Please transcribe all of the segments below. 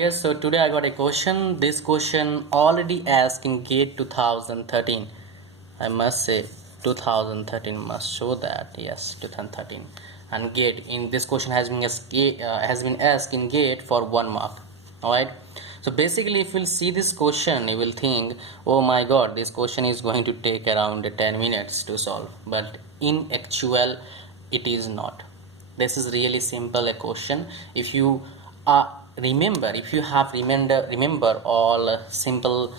Yes, so today I got a question. This question already asked in GATE 2013. I must say 2013 must show that. Yes, 2013. And GATE in this question has been asked in GATE for 1 mark. Alright. So basically if you'll see this question, you will think, oh my god, this question is going to take around 10 minutes to solve. But in actual, it is not. This is really simple a question. If you if you have remember all simple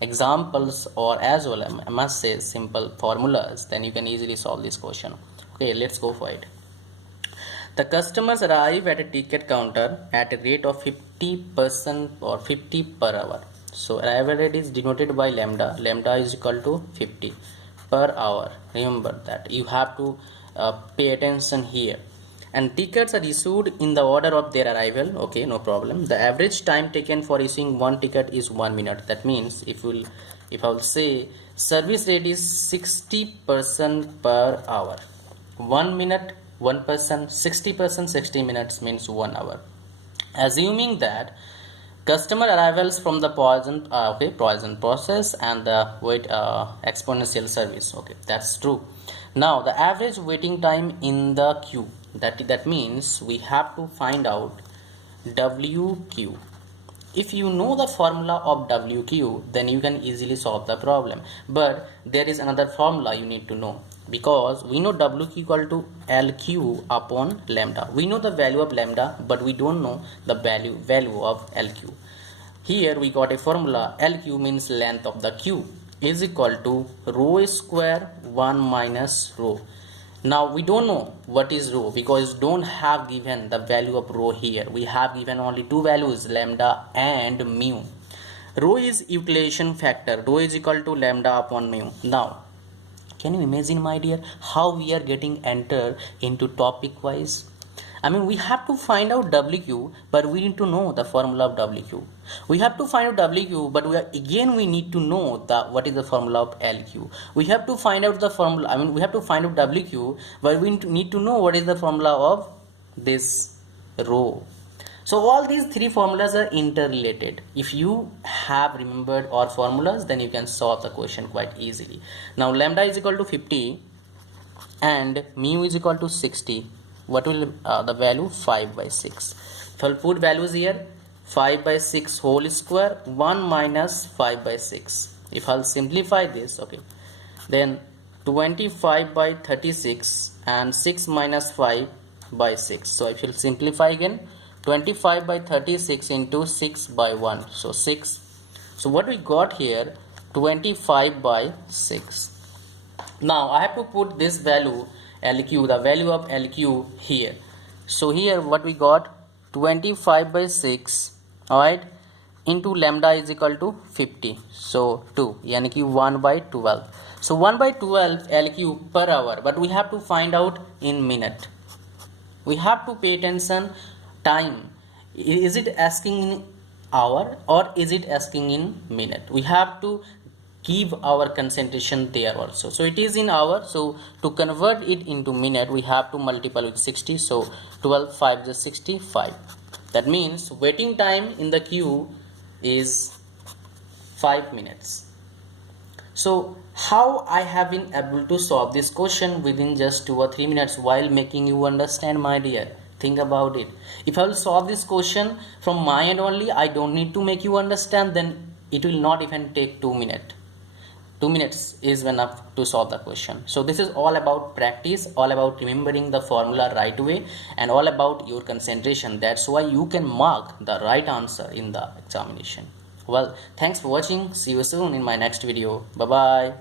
examples, or as well I must say simple formulas, then you can easily solve this question. Okay, let's go for it. The customers arrive at a ticket counter at a rate of 50% or 50 per hour. So arrival rate is denoted by lambda. Lambda is equal to 50 per hour. Remember that. You have to pay attention here. And tickets are issued in the order of their arrival. Okay, no problem. The average time taken for issuing one ticket is 1 minute. That means if I will say service rate is 60% per hour. 1 minute 1%, 60%, 60 minutes means 1 hour. Assuming that customer arrivals from the Poisson process and the wait exponential service. Okay, that's true. Now the average waiting time in the queue, that means we have to find out WQ. If you know the formula of WQ, then you can easily solve the problem. But there is another formula you need to know, because we know WQ equal to LQ upon lambda. We know the value of lambda, but we don't know the value of LQ. Here we got a formula. LQ means length of the queue is equal to rho square 1 minus rho. Now we don't know what is rho because don't have given the value of rho here. We have given only two values, lambda and mu. Rho is utilization factor. Rho is equal to lambda upon mu. Now can you imagine, my dear, how we are getting entered into topic wise? I mean, we have to find out WQ, but we need to know the formula of WQ. We have to find out WQ, but we need to know what is the formula of LQ. We have to find out the formula. I mean, we have to find out WQ, but we need to know what is the formula of this rho. So all these three formulas are interrelated. If you have remembered all formulas, then you can solve the question quite easily. Now lambda is equal to 50 and mu is equal to 60. What will the value? 5 by 6. If I'll put values here, 5 by 6 whole square, 1 minus 5 by 6. If I'll simplify this, okay, then 25 by 36 and 6 minus 5 by 6. So if you'll simplify again, 25 by 36 into 6 by 1, so 6. So what we got here, 25 by 6. Now I have to put this value LQ, the value of LQ here. So here what we got, 25 by 6, alright, into lambda is equal to 50. So 2, yani ki 1 by 12. So 1 by 12 LQ per hour, but we have to find out in minute. We have to pay attention time. Is it asking in hour or is it asking in minute? We have to give our concentration there also. So it is in hour, so to convert it into minute we have to multiply with 60. So 12 5 is 65. That means waiting time in the queue is 5 minutes. So how I have been able to solve this question within just 2 or 3 minutes while making you understand, my dear? Think about it. If I will solve this question from my end only, I don't need to make you understand, then it will not even take 2 minutes. 2 minutes is enough to solve the question. So this is all about practice, all about remembering the formula right way, and all about your concentration. That's why you can mark the right answer in the examination. Well, thanks for watching. See you soon in my next video. Bye bye.